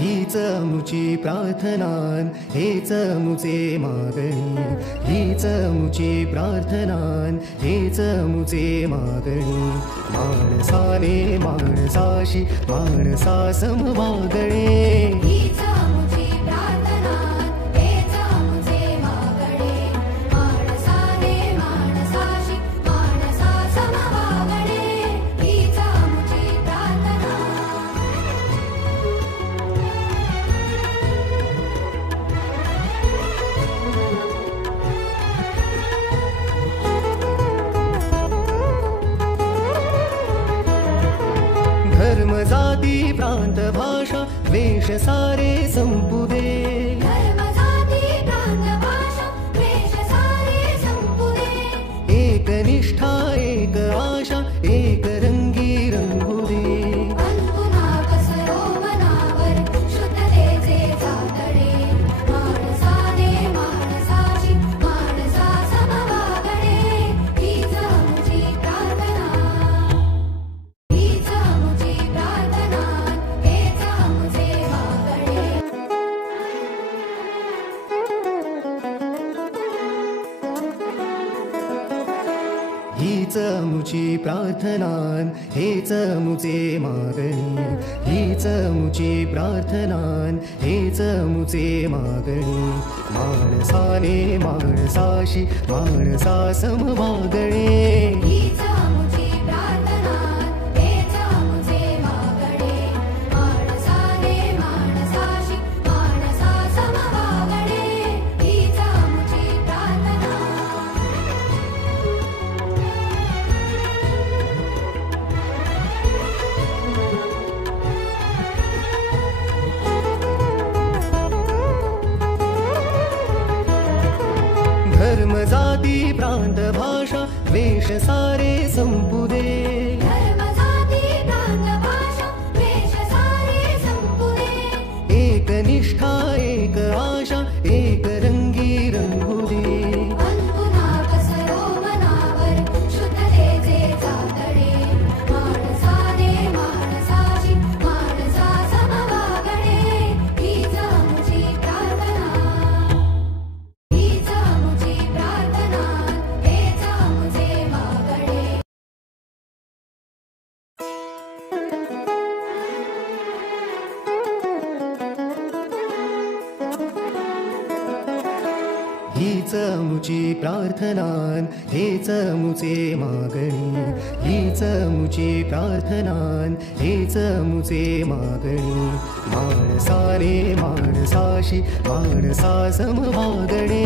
हीच मुची प्रार्थनान हेच मुचे मागणी, हीच मुची प्रार्थनान हेच मुचे मागणी। माणसाने माणसाशी माणसा सम वागणे, हीच मुची प्रार्थना हेच मुचे मागणे। माणसाने माणसाशी माणसा सम वागणे, हीच मुची प्रार्थना। धर्म जाती प्रांत भाषा वेश सारे संपू दे, धर्म जाती प्रांत भाषा वेश सारे संपू दे। एक निष्ठा एक आशा एक रंगी रंगू दे। अंतुना पसरो मनावर शुद्धतेचे चादणे, माणसाने माणसाशी माणसा सम वागणे, हीच मुची प्रार्थना। हीच मुची प्रार्थना हेच मुचे मागणे। हीच मुची प्रार्थनान हेच मुचे मागणी, हीच मुची प्रार्थनान हेच मुचे मागणी। माणसाने माणसाशी माणसा सम वागणे, हीच मुची प्रार्थना हेच मुचे मागणे। माणसाने माणसाशी माणसा सम वागणे, हीच मुची प्रार्थना। धर्म जाती प्रांत भाषा वेश सारे संपू दे, धर्म जाती प्रांत भाषा वेश सारे संपू दे। एक निष्ठा एक आशा एक रंगी रंगू दे। अंतुना पसरो मनावर शुद्धतेचे चादणे, माणसाने माणसाशी माणसा सम वागणे, हीच मुची प्रार्थना। हीच मुची प्रार्थना हेच मुचे मागणे। हीच मुची प्रार्थनान हेच मुचे मागणी, हीच मुची प्रार्थनान हेच मुचे मागणी। माणसाने माणसाशी माणसा सम वागणे,